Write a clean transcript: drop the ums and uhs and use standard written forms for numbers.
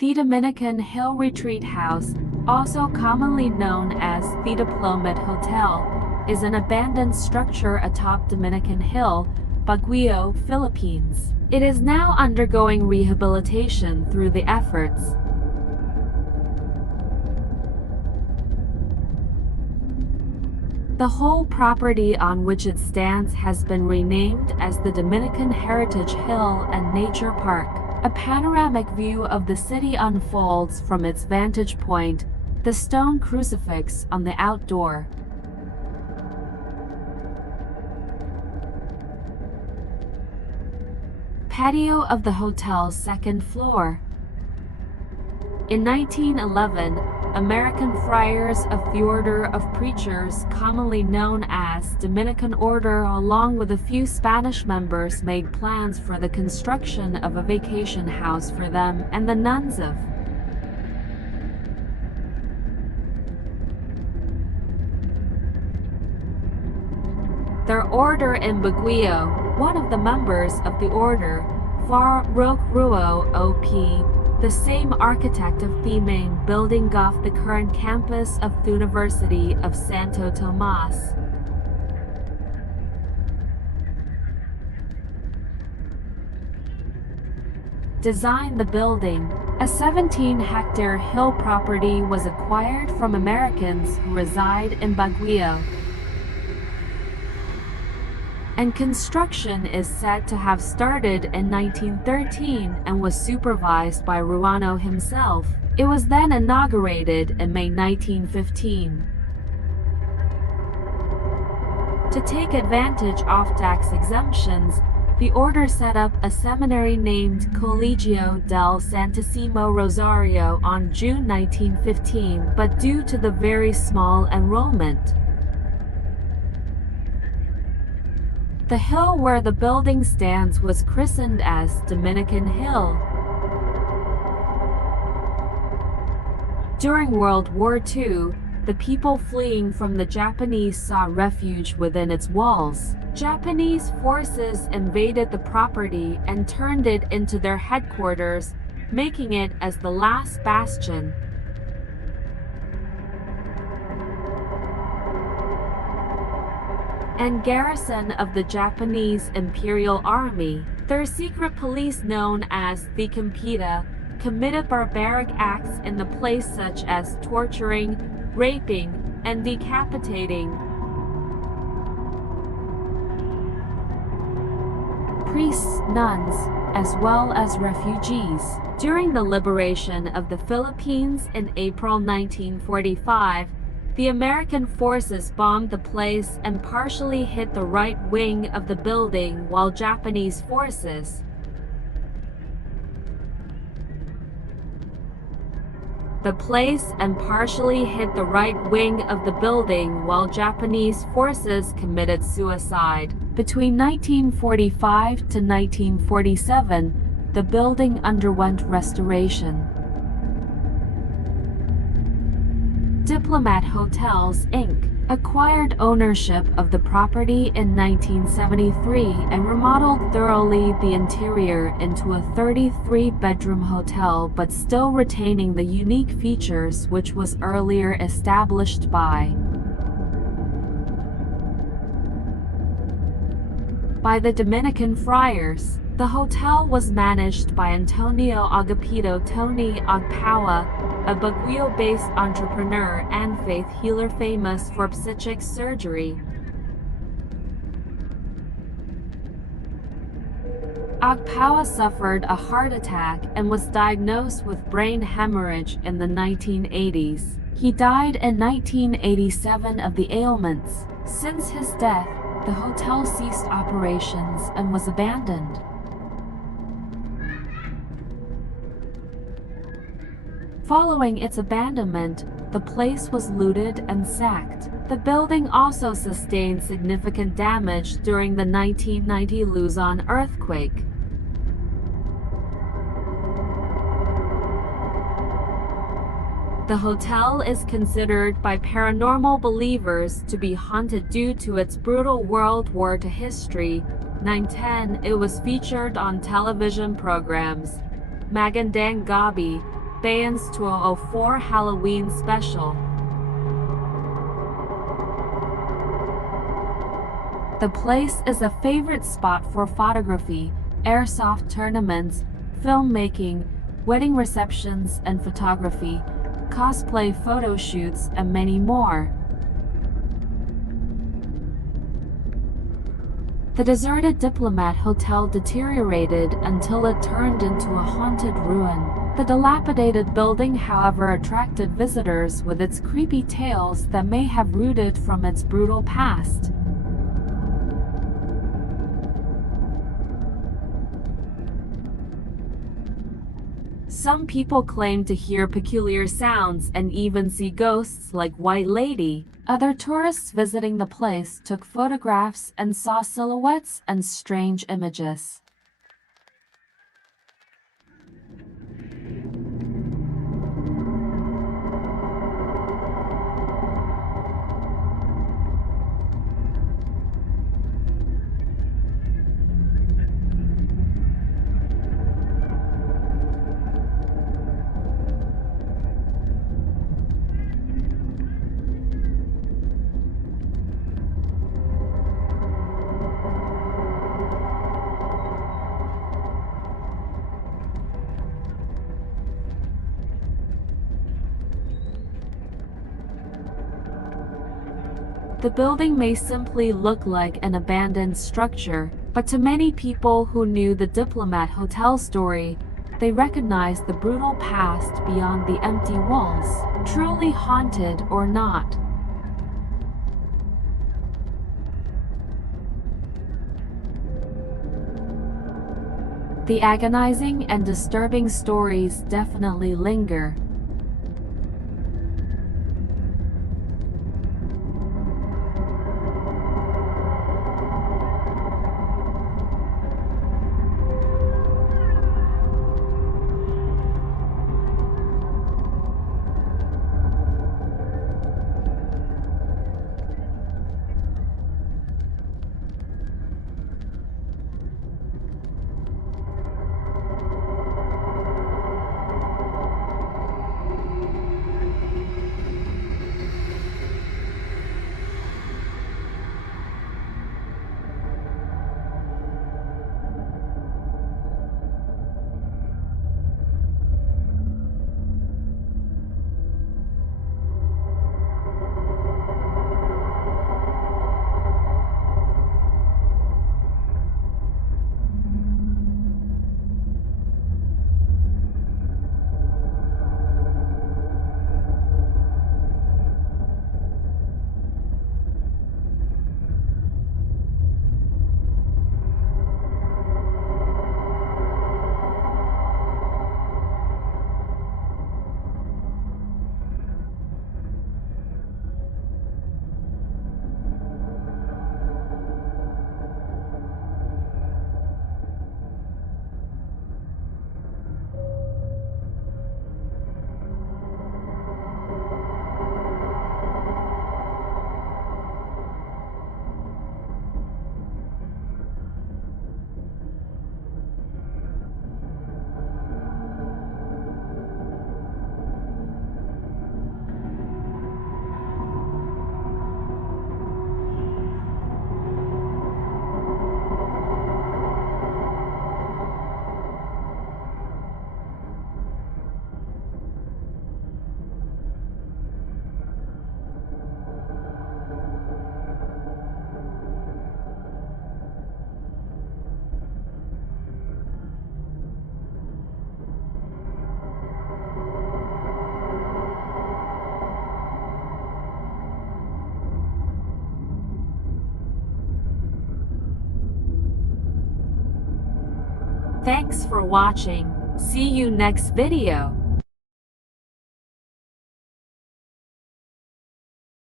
The Dominican Hill Retreat House, also commonly known as the Diplomat Hotel, is an abandoned structure atop Dominican Hill, Baguio, Philippines. It is now undergoing rehabilitation through the efforts The whole property on which it stands has been renamed as the Dominican Heritage Hill and Nature Park. A panoramic view of the city unfolds from its vantage point, the stone crucifix on the outdoor. Patio of the hotel's second floor. In 1911, American friars of the Order of Preachers, commonly known as Dominican Order, along with a few Spanish members, made plans for the construction of a vacation house for them and the nuns of their order in Baguio. One of the members of the order, Ruo O.P., the same architect of the main building of the current campus of the University of Santo Tomas, designed the building. A 17-hectare hill property was acquired from Americans who reside in Baguio, and construction is said to have started in 1913 and was supervised by Ruano himself. It was then inaugurated in May 1915. To take advantage of tax exemptions, the order set up a seminary named Colegio del Santissimo Rosario on June 1915, but due to the very small enrollment, the hill where the building stands was christened as Dominican Hill. During World War II, the people fleeing from the Japanese sought refuge within its walls. Japanese forces invaded the property and turned it into their headquarters, making it as the last bastion and garrison of the Japanese Imperial Army. Their secret police, known as the Compita, committed barbaric acts in the place such as torturing, raping, and decapitating priests, nuns, as well as refugees. During the liberation of the Philippines in April 1945, the American forces bombed the place and partially hit the right wing of the building, while Japanese forces committed suicide. Between 1945 to 1947, the building underwent restoration. Diplomat Hotels, Inc. acquired ownership of the property in 1973 and remodeled thoroughly the interior into a 33-bedroom hotel, but still retaining the unique features which was earlier established by the Dominican friars. The hotel was managed by Antonio Agapito Tony Agpawa, a Baguio-based entrepreneur and faith healer famous for psychic surgery. Agpawa suffered a heart attack and was diagnosed with brain hemorrhage in the 1980s. He died in 1987 of the ailments. Since his death, the hotel ceased operations and was abandoned. Following its abandonment, the place was looted and sacked. The building also sustained significant damage during the 1990 Luzon earthquake. The hotel is considered by paranormal believers to be haunted due to its brutal World War II history. 910, it was featured on television programs Magandang Gabi, Bands 2004 Halloween Special. The place is a favorite spot for photography, airsoft tournaments, filmmaking, wedding receptions and photography, cosplay photo shoots, and many more. The deserted Diplomat Hotel deteriorated until it turned into a haunted ruin. The dilapidated building, however, attracted visitors with its creepy tales that may have rooted from its brutal past. Some people claim to hear peculiar sounds and even see ghosts like White Lady. Other tourists visiting the place took photographs and saw silhouettes and strange images. The building may simply look like an abandoned structure, but to many people who knew the Diplomat Hotel story, they recognized the brutal past beyond the empty walls, truly haunted or not. The agonizing and disturbing stories definitely linger. Thanks for watching. See you next video.